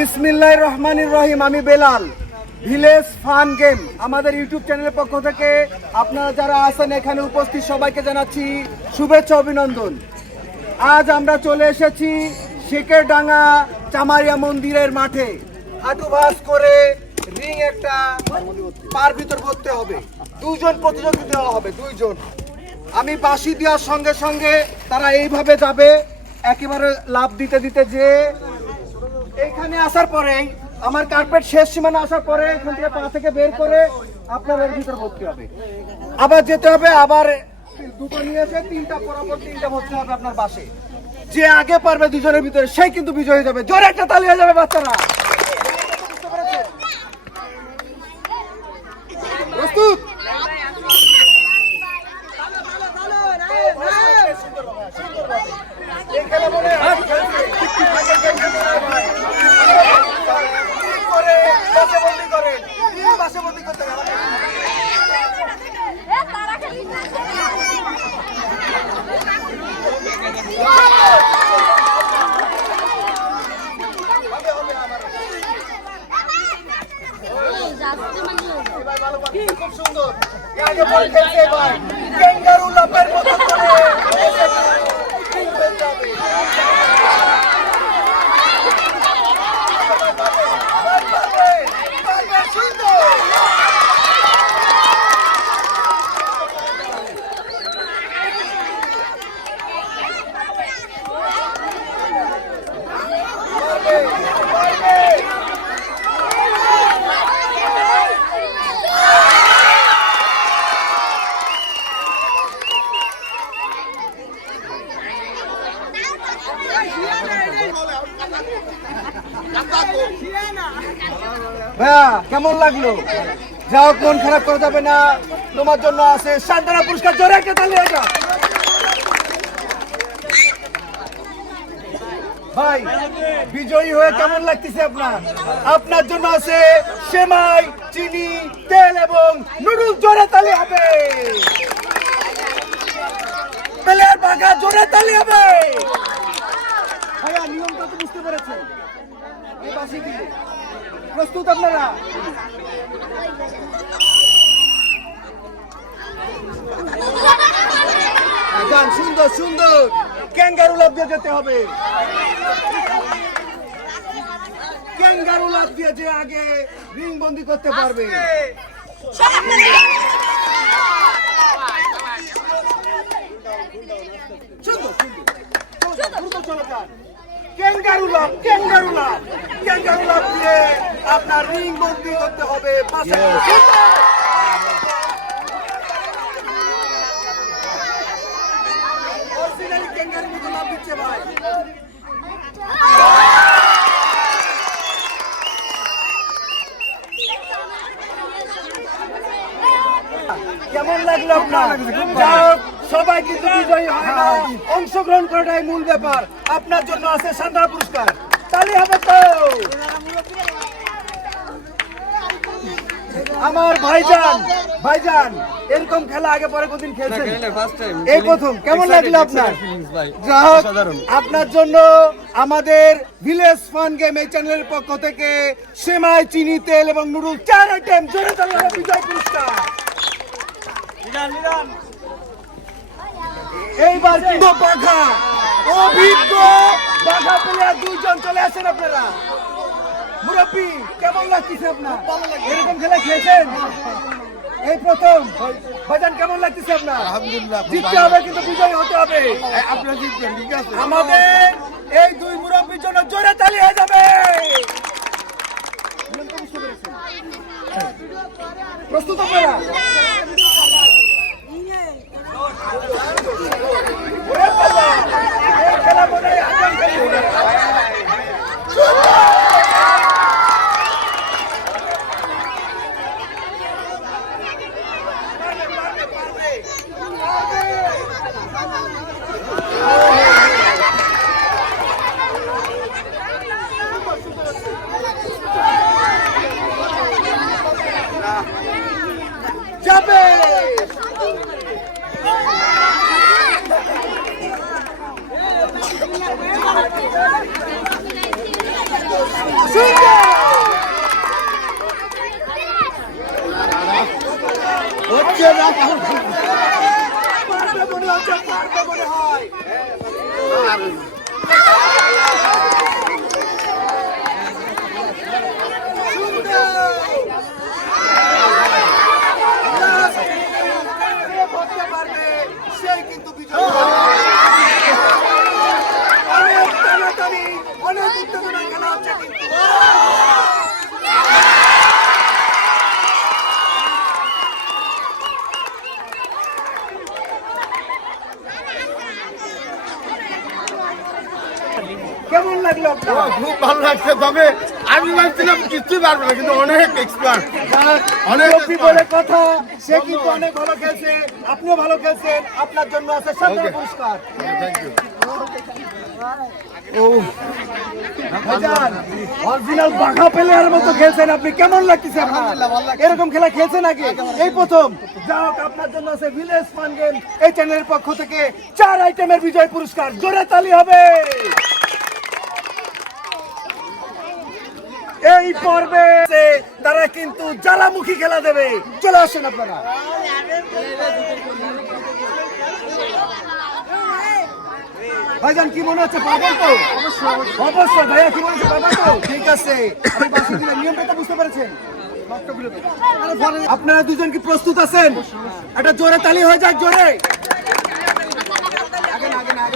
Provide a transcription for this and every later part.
বিসমিল্লাহ রহমানির রহিম, আমি বেলাল। ভিলেজ ফান গেম আমাদের ইউটিউব চ্যানেলের পক্ষ থেকে আপনারা যারা আছেন এখানে উপস্থিত, সবাইকে জানাচ্ছি শুভেচ্ছা, অভিনন্দন। আজ আমরা চলে এসেছি শেখের ডাঙ্গা চামারিয়া মন্দিরের মাঠে। হাঁটু ভাস করে রিং একটা পার ভিতর করতে হবে। দুইজন প্রতিযোগী দেওয়া হবে, দুইজন। আমি বাঁশি দেওয়ার সঙ্গে সঙ্গে তারা এইভাবে যাবে, একেবারে লাভ দিতে দিতে যে এইখানে আসার পরে, আমার কার্পেট শেষ সীমানা আসার পরে এখান থেকে পা থেকে বের করে আপনার এর ভিতর ভর্তি হবে। আবার যেতে হবে, আবার দুটো নিয়ে এসে তিনটা পরাপর তিনটা ভর্তি হবে আপনার বাসে। যে আগে পারবে দুজনের ভিতরে সেই কিন্তু বিজয় যাবে। জোরে একটা তালি হয়ে যাবে বাচ্চারা। Hey, কেমন লাগল? যাও মন খারাপ করা যাবে না। তোমার জন্য আছে সান্তানা পুরস্কার। জোরে একটা তালি এটা ভাই, বিজয়ী হয়ে কেমন লাগতেছে আপনার? আপনার জন্য আছে সেমাই, চিনি, তেল এবং নুডলস। জোরে তালি হবে। তেলের বাঘা জোরে তালি হবে। ভাইয়া, নিয়মটা তো বুঝতে পেরেছেন। এই বাসি প্রস্তুত আপনারা সুন্দর সুন্দর ক্যাঙ্গারু লাভ দিয়ে যেতে হবে ক্যাঙ্গারু লাভ দিয়ে যে আগে রিং বন্দি করতে পারবে সুন্দর সুন্দর দ্রুত চলে kangaroo love kangaroo love. Kangaroo love দিয়ে আপনার রিং বন্দি করতে হবে পাশে ক্যাঙ্গারু মতো লাভ দিচ্ছে ভাই। কেমন লাগল আপনার? সবাই কিন্তু বিজয়ী হয় না অংশগ্রহণ করাটাই মূল ব্যাপার। আপনার জন্য আছে সান্ত্বনা পুরস্কার। তালি হবে তো। আমার ভাইজান ভাইজান এরকম খেলা আগে পরে কোনদিন খেলছেন? এই প্রথম কেমন লাগল আপনার? যা হোক, আপনার জন্য আমাদের ভিলেজ ফান গেম এই চ্যানেলের পক্ষ থেকে সেমাই চিনি তেল এবং নুডলস চার আইটেম জোরে তালি হবে বিজয় পুরস্কার। এইবার কিন্তু বাঘা। অভিজ্ঞ বাঘা প্লেয়ার দুইজন চলে আসেন আপনারা। মুরব্বী কেমন লাগতেছে আপনার? এরকম খেলা খেয়েছেন এই প্রথম। ভাইজান কেমন লাগতেছে আপনার? আলহামদুলিল্লাহ, জিততে হবে কিন্তু বিজয় হতে হবে। আপনারা জিতবেন ঠিক আছে। আমাদের এই দুই মুরব্বীর জন্য জোরে তালি হয়ে যাবে? প্রস্তুত আপনারা? ஒரே সেই কিন্তু বিজয় অনেক টানাটানি অনেক উত্তেজনা খেলা হচ্ছে কিন্তু কেমন লাগল আপনার খুব ভালো লাগছে তবে আমি ভাবছিলাম কিছুই পারবে না কিন্তু অনেক এক্সপার্ট অনেক বলে কথা সে কিন্তু অনেক ভালো খেলছে আপনিও ভালো খেলছেন আপনার জন্য আছে শান্তনা পুরস্কার। থ্যাংক ইউ অরিজিনাল বাঘা প্লেয়ার মতো খেলছেন আপনি কেমন লাগতেছে এরকম খেলা খেলছেন আগে? এই প্রথম। যা হোক আপনার জন্য আছে ভিলেজ ফান গেম এই চ্যানেলের পক্ষ থেকে চার আইটেমের বিজয় পুরস্কার জোরে তালি হবে। এই পর্বে তারা কিন্তু জ্বালামুখী খেলা দেবে। চলে আসেন আপনারা। ভাইজান, কি মনে হচ্ছে? পাবেন তো? অবশ্যই। ভাইয়া, কি মনে হচ্ছে? পাবেন তো? ঠিক আছে। আমি নিয়মটা তো বুঝতে পেরেছেন? আপনারা দুজন কি প্রস্তুত আছেন? একটা জোরে তালি হয়ে যাক, জোরে।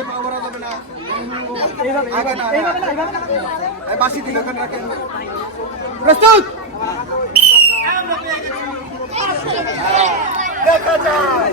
পা ভরা যাবে না। বাঁশি দিন, ওখানে রাখেন। প্রস্তুত দেখা যায়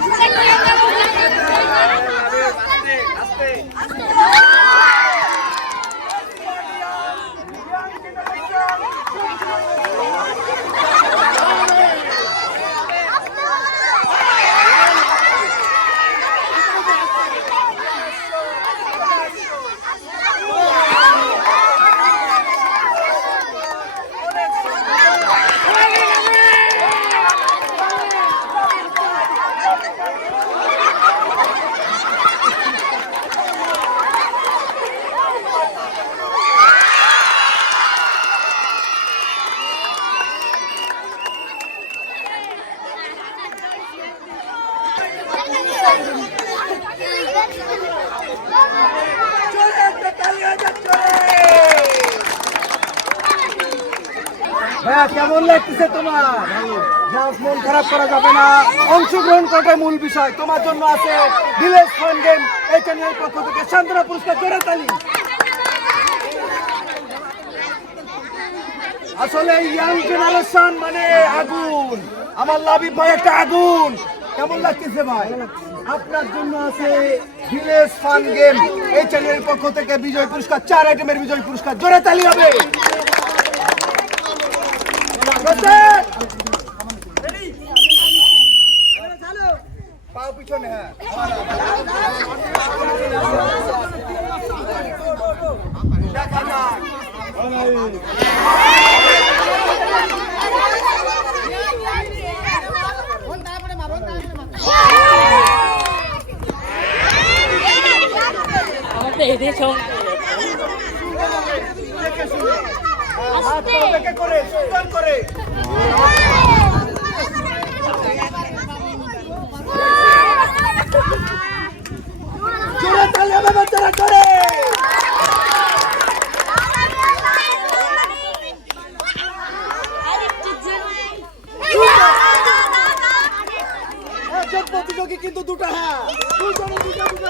জোরে একটা তালি হয়ে যাক, জোরে। ভাইয়া কেমন লাগতেছে তোমার? মন খারাপ করা যাবে না। অংশগ্রহণ করাটাই মূল বিষয়। তোমার জন্য আছে ভিলেজ ফান গেম। এই চ্যানেলের পক্ষ থেকে সান্ত্বনা পুরস্কার জোরে তালি। আসলে ইয়াং জেনারেশন মানে আগুন। আমার লাবিব ভাই একটা আগুন। কেমন লাগতেছে ভাই? আপনার জন্য আছে ভিলেজ ফান গেম। এই চ্যানেলের পক্ষ থেকে বিজয় পুরস্কার, চার আইটেমের বিজয় পুরস্কার। জোরে তালি হবে। পাও পিছনে হ্যাঁ দেখা যাক এদিকে ছং হাত পা বেঁকে করে সুন্দর করে। জোরে তালি বাচ্চারা করে। প্রতিযোগী কিন্তু দুটো হ্যাঁ দুজনে দুটো দুটো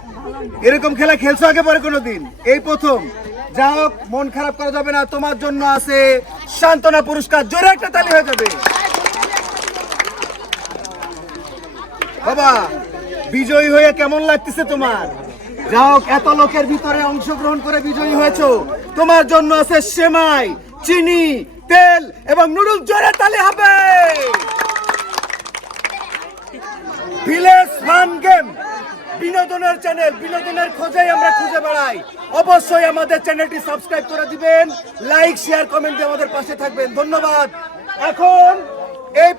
এরকম খেলা খেলছো আগে পরে কোনোদিন? এই প্রথম। যা হোক, মন খারাপ করা যাবে না। তোমার জন্য আছে সান্ত্বনা পুরস্কার। জোরে একটা তালি হয়ে যাবে। বাবা, বিজয়ী হয়ে কেমন লাগতেছে তোমার? যা হোক, এত লোকের ভিতরে অংশগ্রহণ করে বিজয়ী হয়েছো। তোমার জন্য আছে সেমাই, চিনি, তেল এবং নুডলস জোরে তালে হবে। Village fun game. বিনোদনের চ্যানেল বিনোদনের খোঁজেই আমরা খুঁজে বেড়াই। অবশ্যই আমাদের চ্যানেলটি সাবস্ক্রাইব করে দিবেন লাইক শেয়ার কমেন্ট আমাদের পাশে থাকবেন। ধন্যবাদ। এখন এই